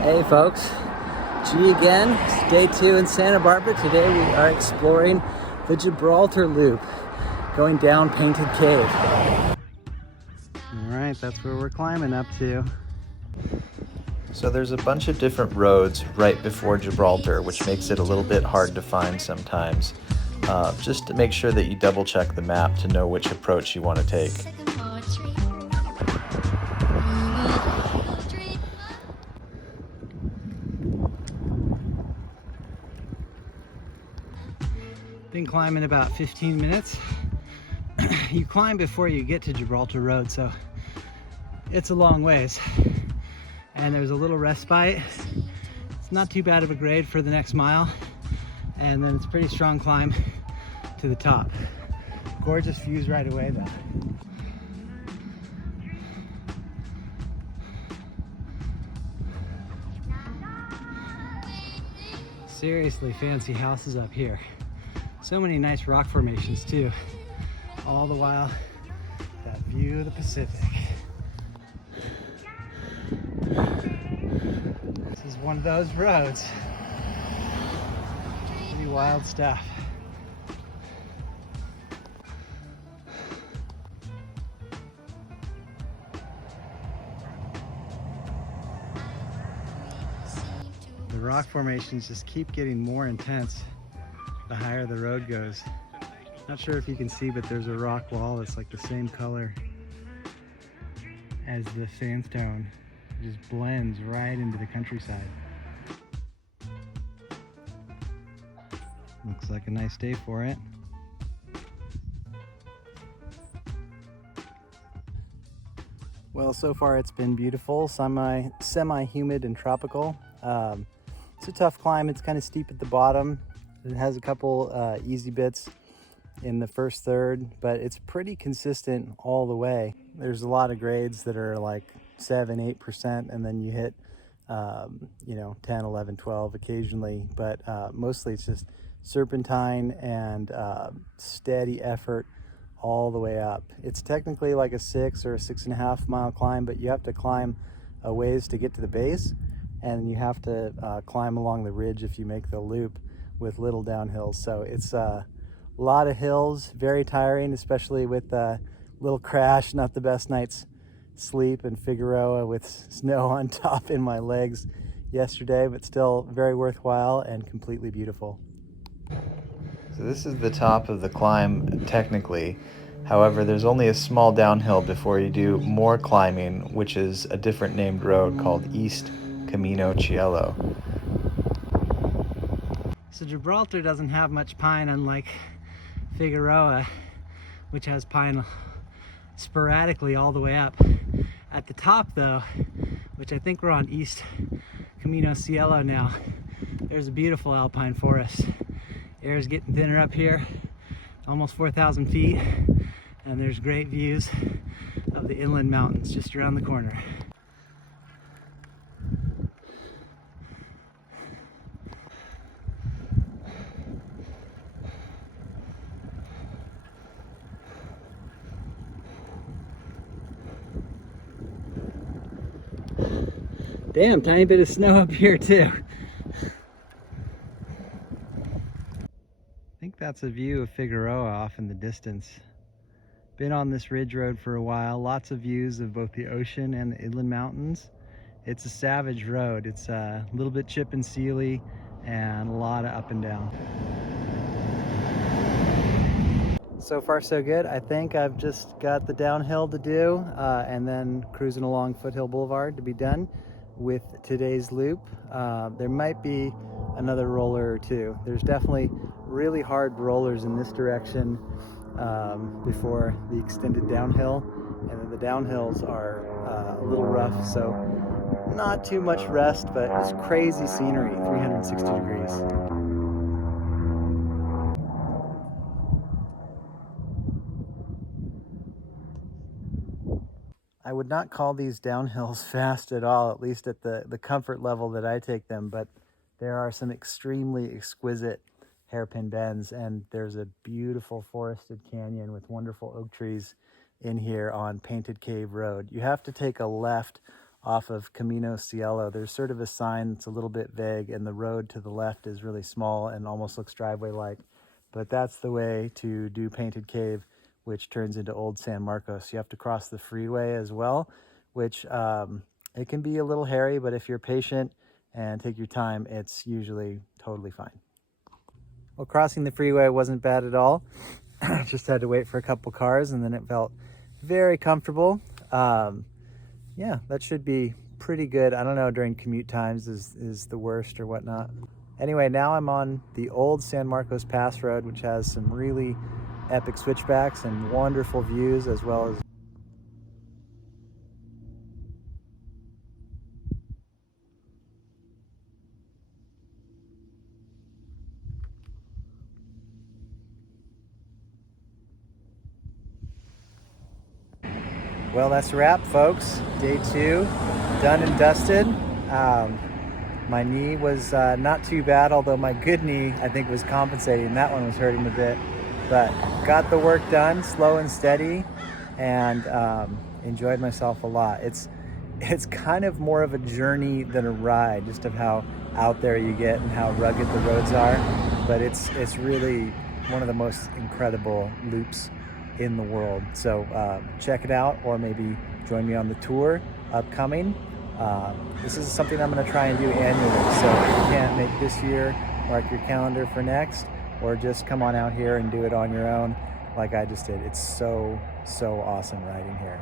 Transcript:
Hey folks, G again. It's day 2 in Santa Barbara. Today we are exploring the Gibraltar Loop, going down Painted Cave. All right, that's where we're climbing up to. So there's a bunch of different roads right before Gibraltar, which makes it a little bit hard to find sometimes. Just to make sure that you double check the map to know which approach you want to take. Been climbing about 15 minutes. You climb before you get to Gibraltar Road, so it's a long ways. And there's a little respite. It's not too bad of a grade for the next mile. And then it's a pretty strong climb to the top. Gorgeous views right away though. Seriously fancy houses up here. So many nice rock formations too. All the while, that view of the Pacific. This is one of those roads. Pretty wild stuff. The rock formations just keep getting more intense the higher the road goes. Not sure if you can see, but there's a rock wall that's like the same color as the sandstone. It just blends right into the countryside. Looks like a nice day for it. Well, so far it's been beautiful, semi-humid and tropical. It's a tough climb. It's kind of steep at the bottom. It has a couple easy bits in the first third, but it's pretty consistent all the way. There's a lot of grades that are like 7-8%, and then you hit 10, 11, 12 occasionally, but mostly it's just serpentine and steady effort all the way up. It's technically like a 6 or a 6.5 mile climb, but you have to climb a ways to get to the base, and you have to climb along the ridge if you make the loop with little downhills. So it's a lot of hills, very tiring, especially with a little crash, not the best night's sleep in Figueroa with snow on top in my legs yesterday, but still very worthwhile and completely beautiful. So this is the top of the climb technically. However, there's only a small downhill before you do more climbing, which is a different named road called East Camino Cielo. So Gibraltar doesn't have much pine, unlike Figueroa, which has pine sporadically all the way up. At the top though, which I think we're on East Camino Cielo now, there's a beautiful alpine forest. Air's getting thinner up here, almost 4,000 feet, and there's great views of the inland mountains just around the corner. Damn, tiny bit of snow up here too. I think that's a view of Figueroa off in the distance. Been on this ridge road for a while, lots of views of both the ocean and the inland mountains. It's a savage road. It's a little bit chip and sealy and a lot of up and down. So far so good. I think I've just got the downhill to do and then cruising along Foothill Boulevard to be done with today's loop. There might be another roller or two. There's definitely really hard rollers in this direction before the extended downhill, and then the downhills are a little rough, so not too much rest, but just crazy scenery, 360 degrees. I would not call these downhills fast at all, at least at the comfort level that I take them, but there are some extremely exquisite hairpin bends, and there's a beautiful forested canyon with wonderful oak trees in here on Painted Cave Road. You have to take a left off of Camino Cielo. There's sort of a sign that's a little bit vague, and the road to the left is really small and almost looks driveway-like. But that's the way to do Painted Cave, which turns into Old San Marcos. You have to cross the freeway as well, which it can be a little hairy, but if you're patient and take your time, it's usually totally fine. Well, crossing the freeway wasn't bad at all. Just had to wait for a couple cars, and then it felt very comfortable. Yeah, that should be pretty good. I don't know, during commute times is the worst or whatnot. Anyway, now I'm on the old San Marcos Pass Road, which has some really epic switchbacks and wonderful views, as well as well, that's a wrap, folks. Day 2, done and dusted. My knee was not too bad, although my good knee, I think, was compensating. That one was hurting a bit. But got the work done, slow and steady, and enjoyed myself a lot. It's kind of more of a journey than a ride, just of how out there you get and how rugged the roads are. But it's really one of the most incredible loops in the world. So check it out, or maybe join me on the tour upcoming. This is something I'm going to try and do annually. So if you can't make this year, mark your calendar for next, or just come on out here and do it on your own like I just did. It's so awesome riding here.